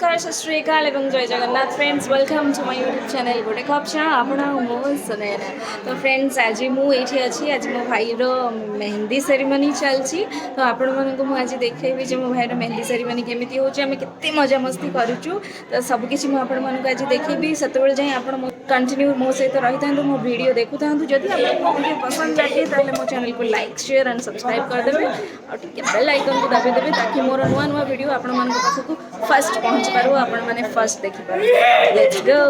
नमस्कार सत श्री अकाल एवं जय Jagannath friends welcome to my YouTube channel गोटे कप चा आपण मो सुनैना। तो फ्रेंड्स आज मुझे अच्छी आज मो भाई मेहंदी सेरेमनी चलती। तो आपण मानक मुझे देखी जो मो भाई मेहंदी सेरेमनी केमी होमें के मजा मस्ती करूँ। तो सबकि मुझे आज देखी से जाए आप कंटिन्यू मो सहित रही था मो वीडियो देखु था। जदि आपको वीडियो पसंद लगे तो मो चैनल को लाइक शेयर एंड सब्सक्राइब करदेवे और बेल आइकन को दबाइदेवे ताकि मोर नुआ नुआ वीडियो आपण मान पाखक फर्स्ट पहुँच पारू आपण मैंने फर्स्ट देखिपारू। Let's go.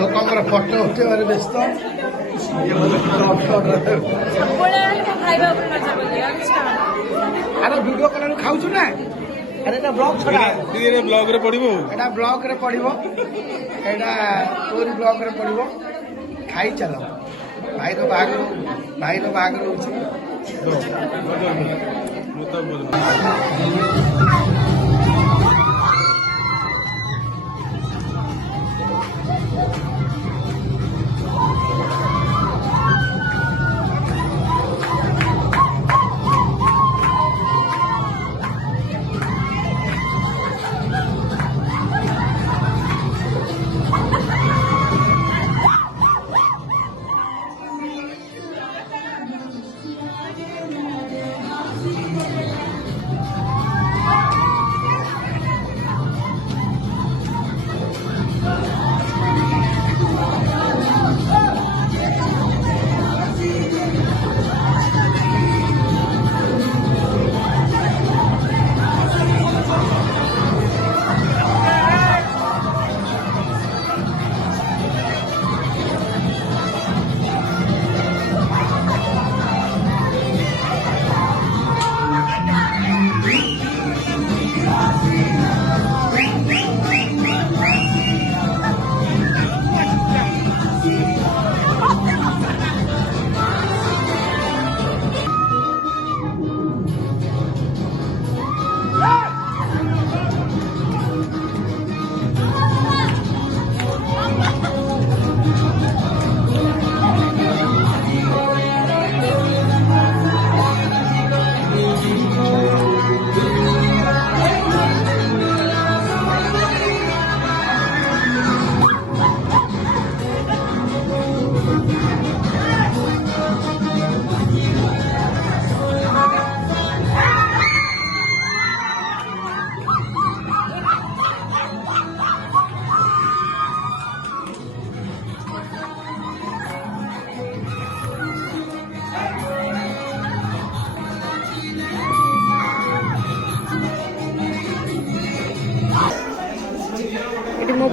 लोकंर फोटो उठेबार व्यस्त अरे वीडियो कॉल खाऊ ना। अरे एटा ब्लॉग छड़ा धीरे ब्लॉग रे पड़िबो एटा ब्लॉग रे पड़िबो एटा तोरी ब्लॉग रे पड़िबो खाई चलो भाई तो बाग होछि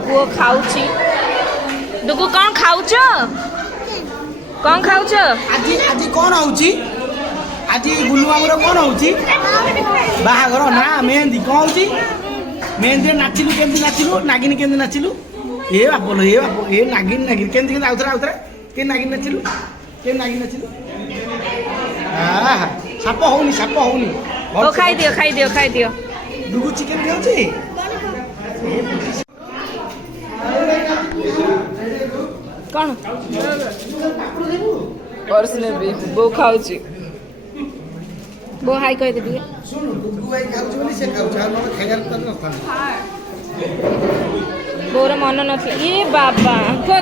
पुओ खाऊची डुगु कौन खाऊच कौन खाऊच आज आज कौन होची आज गुल्लू मामूर कौन होची बाहाघर ना मेहंदी कौन होची मेहंदी नाचिलु केमती नाचिलु नागिन केमती नाचिलु ए बापोलो ए नागिन नागिन केमती केमती आउथरा के नागिन नाचिलु के नागिन नाचिलु आहा साप होनी ओ खाई दियो डुगु चिकन खाऊची कौन पर्सने भी वो खाऊची वो हाई कह दे दिए सुन डुगु भाई खाऊची बोली से खाऊची आ नले खाइयार त नथान बोर मन नथला ये बाबा खुआ